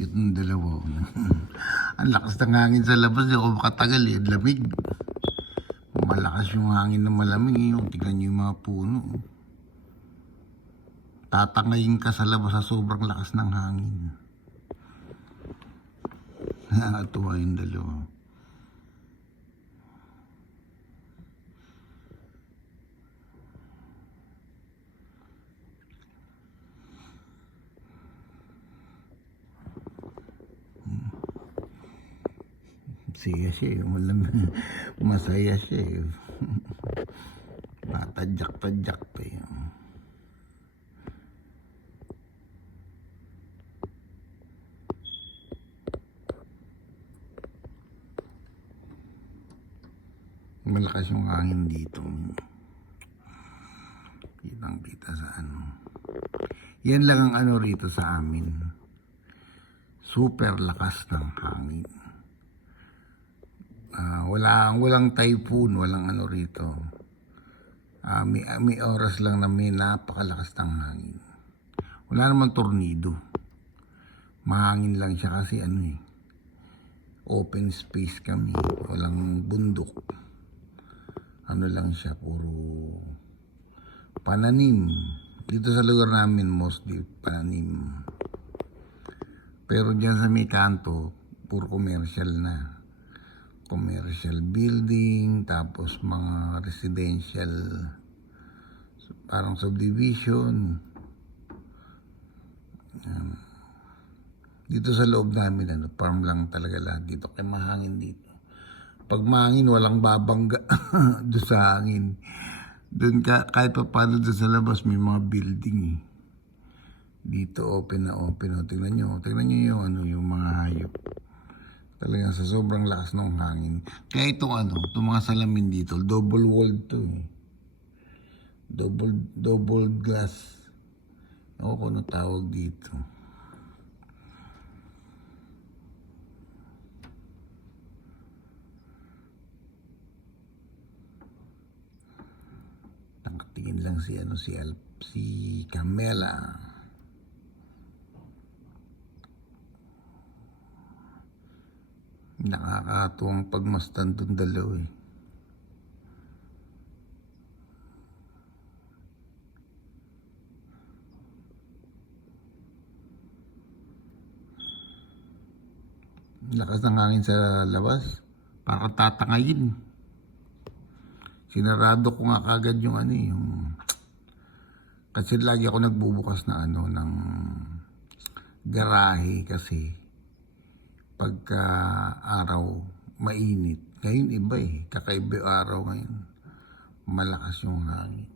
Cute ng dalawa. Ang lakas ng hangin sa labas. Hindi ako makatagal eh. Lamig. Malakas yung hangin na malamig eh. Tignan nyo yung mga puno. Tatangayin ka sa labas sa sobrang lakas ng hangin. Nakakatuwa yung dalawa. Siya siya, masaya siya. Matadyak-tadyak pa yun. Malakas yung hangin dito. Kitang-kita sa ano. Yan lang ang ano rito sa amin. Super lakas ng hangin. Walang typhoon, walang ano rito. May oras lang na may napakalakas ng hangin. Wala naman tornado. Mahangin lang siya kasi ano eh. Open space kami. Walang bundok. Ano lang siya, puro pananim. Dito sa lugar namin, mostly pananim. Pero dyan sa may kanto, puro commercial na. Commercial building, tapos mga residential, parang subdivision. Dito sa loob namin, farm lang talaga lahat dito. Kaya mahangin dito. Pag mahangin, walang babangga doon sa hangin. Doon kahit pa paano doon sa labas, may mga building eh. Dito open na open. Tingnan nyo yung mga hayop. Talagang sa sobrang lakas ng hangin. Kaya itong mga salamin dito, double walled to eh. Double glass. Ako kung ano tawag dito. Tingin lang si Camela. Nakakatuwang pagmasdan dun dalaw eh. Lakas ng hangin sa labas. Parang tatangayin. Sinarado ko nga kagad yung kasi lagi ako nagbubukas na ng garahe kasi pagka araw mainit. Ngayon iba eh. Kakaiba yung araw ngayon. Malakas yung hangin.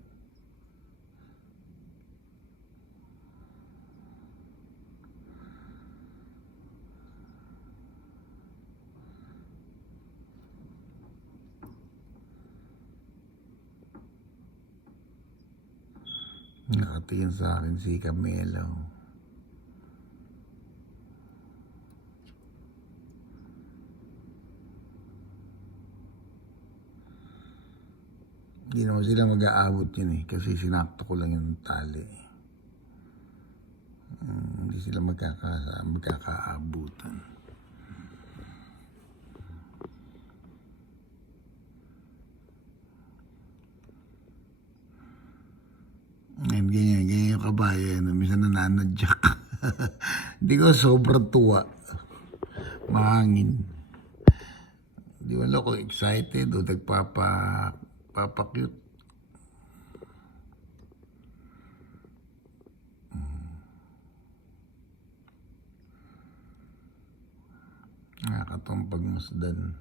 Nakatingin sa akin si Camelo. Hindi naman sila mag-aabot yun eh. Kasi sinakto ko lang yung tali. Hindi sila magkakaabutan. Ganyan yung kabayan. Minsan nananadyak. Hindi ko sobrang tuwa. Mahangin. Di wala ko excited o nagpapa-cute. Nakakatawang pagmasdan.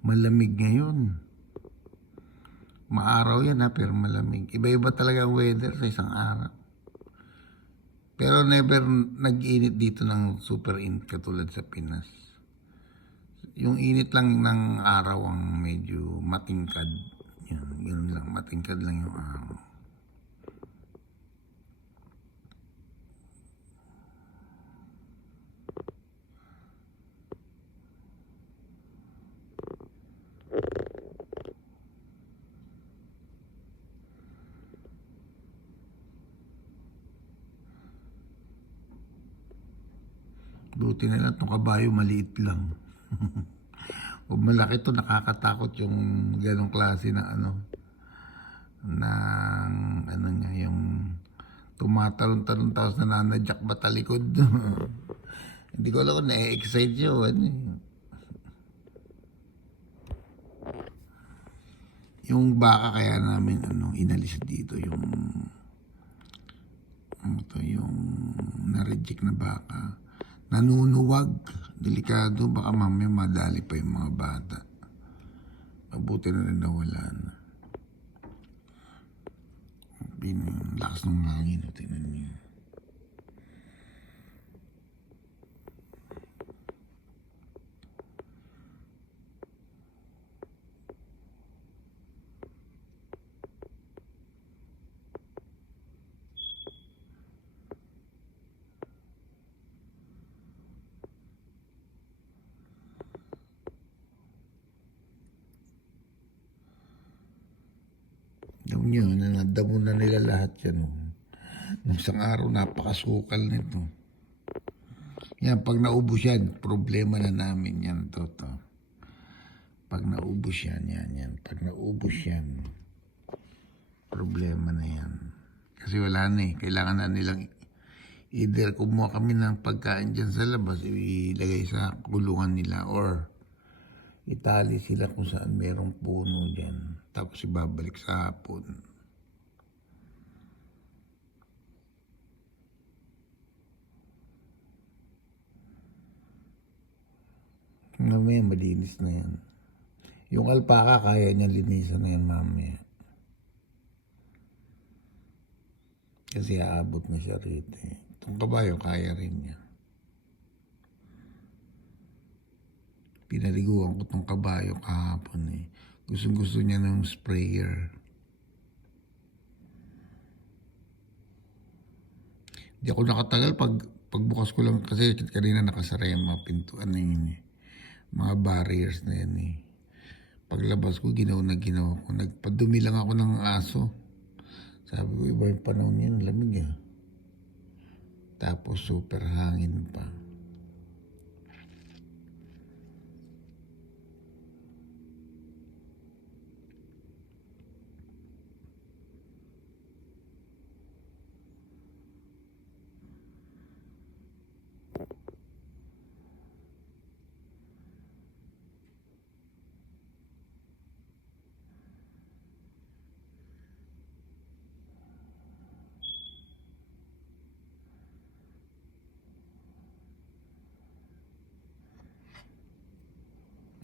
Malamig ngayon. Maaraw yan pero malamig. Iba-iba talaga ang weather sa isang araw. Pero never nag-init dito ng super init katulad sa Pinas. Yung init lang ng araw ang medyo matingkad. Yun lang, matingkad lang yung araw. Buti na lang itong kabayo maliit lang. O malaki to, nakakatakot yung ganong klase ng ng niya, yung tumatalon-talon tapos nananadyak ba talikod. Hindi ko alam kung na-excite siya o ano. Yung baka kaya namin inalis dito yung yung na-reject na baka. Nanunuwag, delikado, baka mamaya madali pa yung mga bata. Mabuti na rin nawala na. Lakas ng hangin, tingnan niyo. Alam nyo, nanadamo na nila lahat yan. Nung isang araw, napakasukal nito. Yan, pag naubos yan, problema na namin yan, toto. Pag naubos yan, yan. Pag naubos yan, problema na yan. Kasi wala na eh. Kailangan na nilang either kumuha kami ng pagkain dyan sa labas, ilagay sa kulungan nila, or itali sila kung saan merong puno dyan. Tapos ibabalik sa hapon. Mamaya malinis na yan. Yung alpaka kaya niya linisan na yan mamaya. Kasi aabot na siya rito eh. Itong kabayo kaya rin niya. Pinaliguan ko itong kabayo kahapon eh. Gustong-gusto niya ng sprayer. Di ako nakatagal pagbukas ko lang kasi kanina nakasara yung mga pintuan na yun eh. Mga barriers na yan eh. Paglabas ko, ginawa ko. Nagpadumi lang ako ng aso. Sabi ko, iba yung panahon yan, lamig ah. Tapos super hangin pa.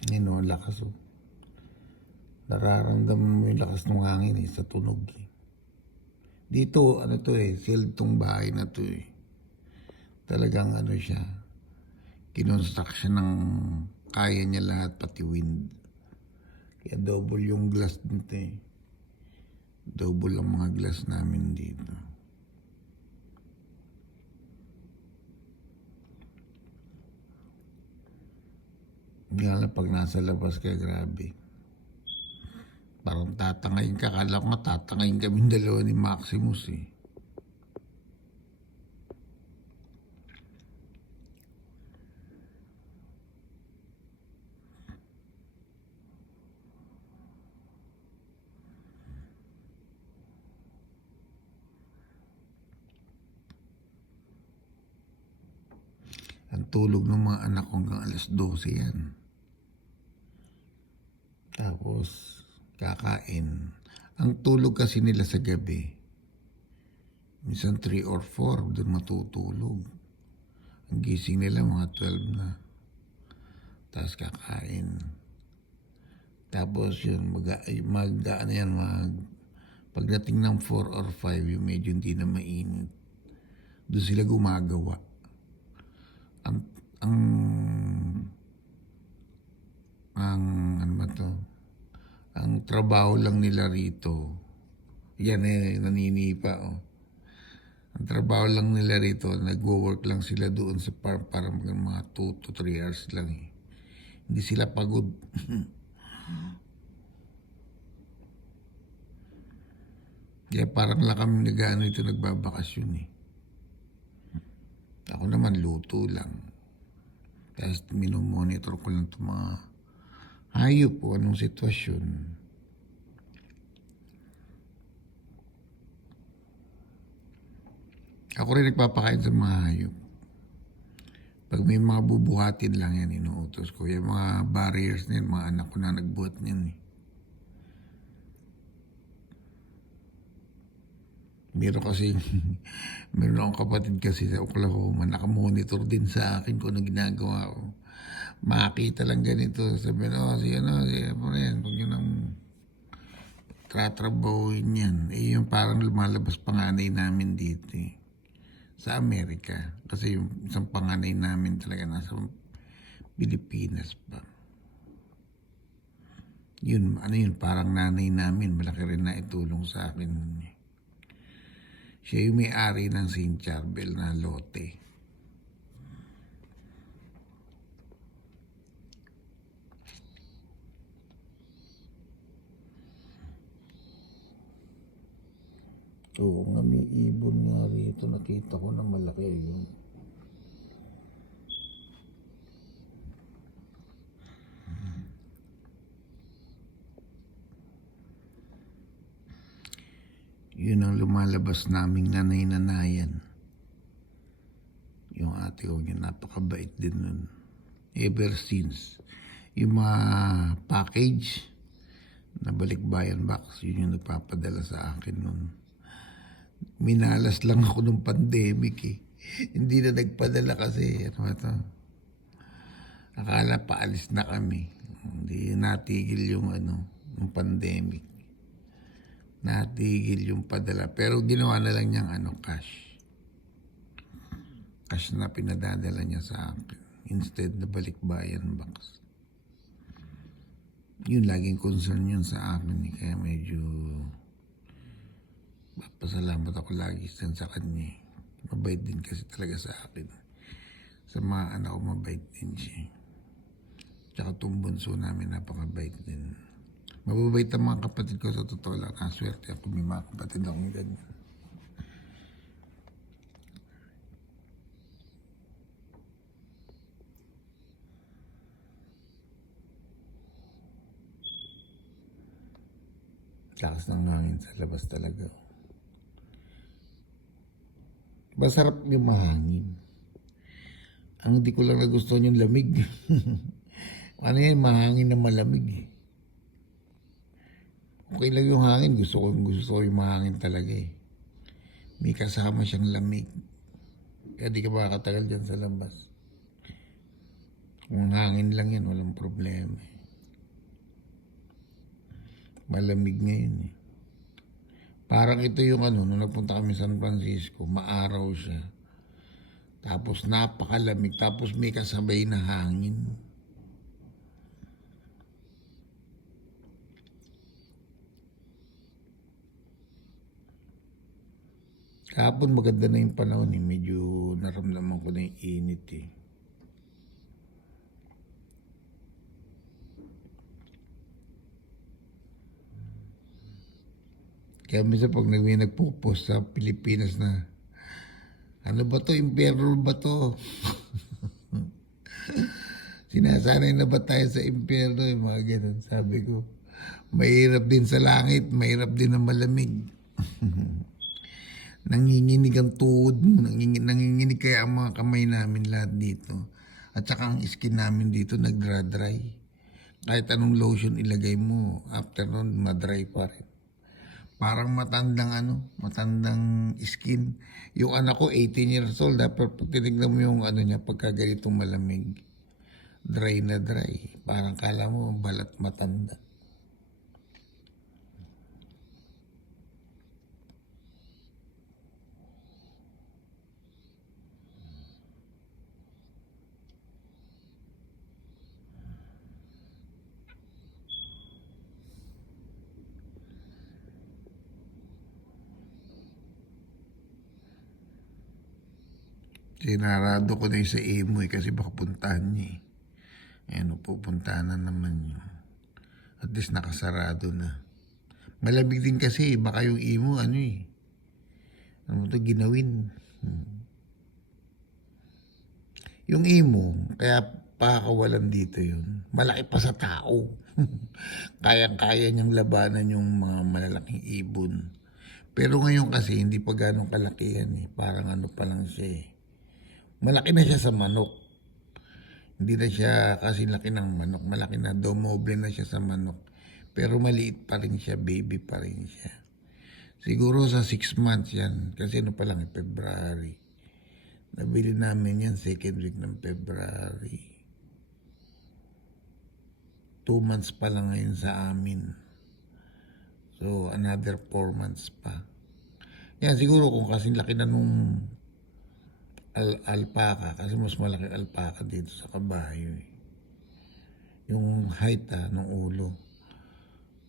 Ngayon, ang lakas oh. Nararamdaman mo yung lakas ng hangin eh, sa tunog eh. Dito, to eh, sealed tong bahay na to eh. Talagang siya, kinonstruction ng kaya niya lahat, pati wind. Kaya double yung glass dito eh. Double ang mga glass namin dito. Nga lang pag nasa labas ka, grabe. Parang tatangayin ka. Kala ko nga tatangayin kaming dalawa ni Maximus eh. Ang tulog ng mga anak ko hanggang alas 12 yan. Tapos, kakain. Ang tulog kasi nila sa gabi, minsan 3 or 4, doon matutulog. Ang gising nila mga 12 na. Tapos kakain. Tapos yun, pagdating ng 4 or 5, yung medyo hindi na mainit, doon sila gumagawa. Ang trabaho lang nila rito, yan eh, naninipa oh. Ang trabaho lang nila rito, nagwo-work lang sila doon sa farm para mga 2 to 3 hours lang eh. Hindi sila pagod. Kaya parang lang kami nagbabakasyon eh. Ako naman luto lang. Kaya minomonitor ko lang itong mga hayop o anong sitwasyon. Ako rin nagpapakain sa mga hayop. Pag may mga bubuhatin lang yan, inuutos ko. Yung mga barriers na yan, mga anak ko na nagbuhat niyan eh. Meron kasi, meron akong kapatid kasi sa Oklahoma, nakamonitor din sa akin kung ano ginagawa ko. Makita lang ganito, sabi na, si ano yan, huwag nyo nang tratrabahuin yan. Eh, yung parang lumalabas panganay namin dito eh, sa Amerika. Kasi yung isang panganay namin talaga nasa Pilipinas pa. Yun, ano yun, parang nanay namin, malaki rin na itulong sa akin. Siya yung may-ari ng St. Charbel na lote. Oo nga, may ibon nga rito. Nakita ko na malaki yun. Yun ang lumalabas naming nanay-nanayan. Yung ate ko yun, napakabait din nun. Ever since. Yung mga package na balikbayan box, yun yung nagpapadala sa akin nun. Minalas lang ako nung pandemic eh. Hindi na nagpadala kasi, ano ba ito? Akala paalis na kami. Hindi natigil yung yung pandemic. Natigil yung padala. Pero ginawa na lang niyang cash. Cash na pinadadala niya sa akin. Instead na balikbayan box. Yun, laging concern yun sa akin. Kaya medyo pasalamat ako lagi sa kanya. Mabait din kasi talaga sa akin. Sa mga anak ko, mabait din siya. Tsaka itong bunso namin, napakabait din. Mababait ang mga kapatid ko, sa totoo lang. Naswerte ako, may mga kapatid akong ganyan. Lakas ng hangin sa labas talaga. Masarap yung mahangin. Ang hindi ko lang nagustuhan yung lamig. Ano yan, mahangin na malamig eh. Okay lang yung hangin, gusto ko yung mahangin talaga eh. May kasama siyang lamig. Kaya di ka makakatagal dyan sa labas. Kung hangin lang yan, walang problema eh. Malamig ngayon eh. Parang ito yung nung nagpunta kami San Francisco, maaraw siya. Tapos napakalamig, tapos may kasabay na hangin. Kahapon maganda na yung panahon eh. Medyo naramdaman ko na yung init eh. Kaya minsan pag may nagpo-post sa Pilipinas na ano ba to, impyerno ba to? Sinasanay na ba tayo sa impyerno? Yung mga ganun, sabi ko. Mahirap din sa langit, mahirap din ang malamig. Nanginginig ang tuhod mo, nanginginig kaya ang mga kamay namin lahat dito. At saka ang skin namin dito nagdra-dry. Kahit anong lotion ilagay mo, after nun, madry pa rin. Parang matandang skin. Yung anak ko, 18 years old, dapat tinignan mo yung niya, pagka ganitong malamig. Dry na dry. Parang kala mo, balat matanda. Sinarado ko na yung sa imo kasi baka puntahan niya eh. Ayan, pupuntahan na naman yun. At least nakasarado na. Malamig din kasi, baka yung imo, ano mo to ginawin? Yung imo, kaya pakakawalan dito yun. Malaki pa sa tao. Kayang-kaya niyang labanan yung mga malalaking ibon. Pero ngayon kasi hindi pa ganong kalaki yan eh. Parang ano pa lang siya eh. Malaki na siya sa manok. Hindi na siya kasi laki ng manok. Malaki na, domoble na siya sa manok. Pero maliit pa rin siya, baby pa rin siya. Siguro sa 6 months yan. Kasi ano pa lang eh, February. Nabili namin yan second week ng February. 2 months pa lang ngayon sa amin. So, another 4 months pa. Yan, siguro kung kasing laki na nung alpaca, kasi mas malaki alpaca dito sa kabayo eh. Yung height ng ulo.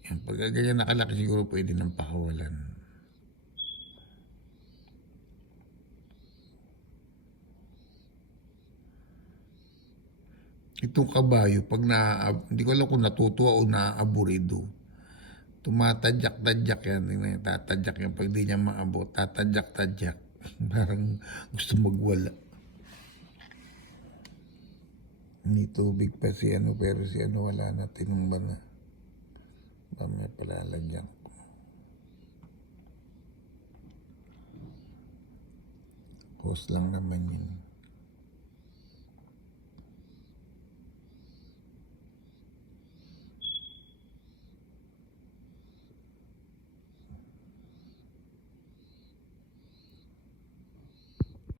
Yan, pag ganyan nakalaki siguro pwede nang pakawalan. Itong kabayo, pag hindi ko alam kung natutuwa o naaaburido. Tumatadyak-tadyak yan. Tingnan, tatadyak yan. Pag di niya maabot, tatadyak-tadyak. Parang gusto magwala. Hindi tubig pa si ano, pero si ano wala na, tinumba na. Mamaya palalagyan ko. Hose lang naman yun.